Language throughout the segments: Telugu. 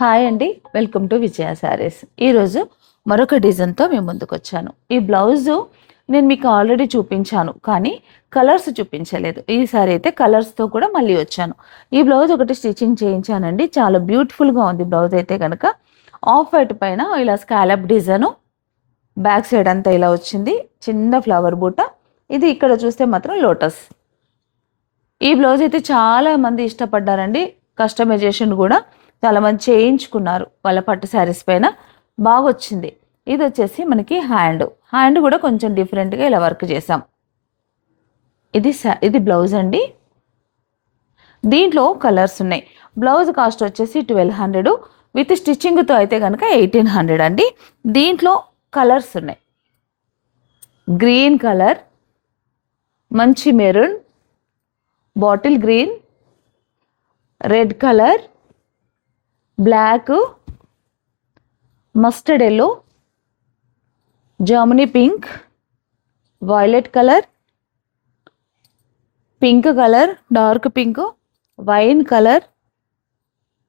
హాయ్ అండి, వెల్కమ్ టు విజయ శారీస్. ఈరోజు మరొక డిజైన్తో మేము ముందుకు వచ్చాను. ఈ బ్లౌజు నేను మీకు ఆల్రెడీ చూపించాను, కానీ కలర్స్ చూపించలేదు. ఈసారి అయితే కలర్స్తో కూడా మళ్ళీ వచ్చాను. ఈ బ్లౌజ్ ఒకటి స్టిచ్చింగ్ చేయించానండి. చాలా బ్యూటిఫుల్గా ఉంది బ్లౌజ్ అయితే కనుక. ఆఫ్ వైట్ పైన ఇలా స్కాలప్ డిజైను, బ్యాక్ సైడ్ అంతా ఇలా వచ్చింది, చిన్న ఫ్లవర్ బూట. ఇది ఇక్కడ చూస్తే మాత్రం లోటస్. ఈ బ్లౌజ్ అయితే చాలా మంది ఇష్టపడ్డారండి. కస్టమైజేషన్ కూడా చాలా మంది చేయించుకున్నారు వాళ్ళ పట్టు శారీస్ పైన, బాగా వచ్చింది. ఇది వచ్చేసి మనకి హ్యాండ్ కూడా కొంచెం డిఫరెంట్గా ఇలా వర్క్ చేసాం. ఇది బ్లౌజ్ అండి. దీంట్లో కలర్స్ ఉన్నాయి. బ్లౌజ్ కాస్ట్ వచ్చేసి 1200, విత్ స్టిచ్చింగ్తో అయితే కనుక 1800 అండి. దీంట్లో కలర్స్ ఉన్నాయి. గ్రీన్ కలర్, మంచి maroon, bottle green, red colour, black, mustard yellow, జామునీ pink, violet colour, pink colour, dark pink, wine colour,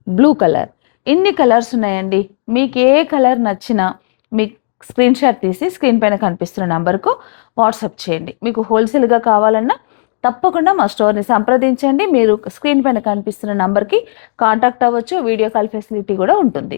blue colour. ఇన్ని కలర్స్ ఉన్నాయండి. మీకు ఏ కలర్ నచ్చినా మీ స్క్రీన్ షాట్ తీసి స్క్రీన్ పైన కనిపిస్తున్న నెంబర్కు వాట్సాప్ చేయండి. మీకు హోల్సేల్గా కావాలన్నా తప్పకుండా మా స్టోర్ని సంప్రదించండి. మీరు స్క్రీన్ పైన కనిపిస్తున్న నంబర్కి కాంటాక్ట్ అవ్వచ్చు. వీడియో కాల్ ఫెసిలిటీ కూడా ఉంటుంది.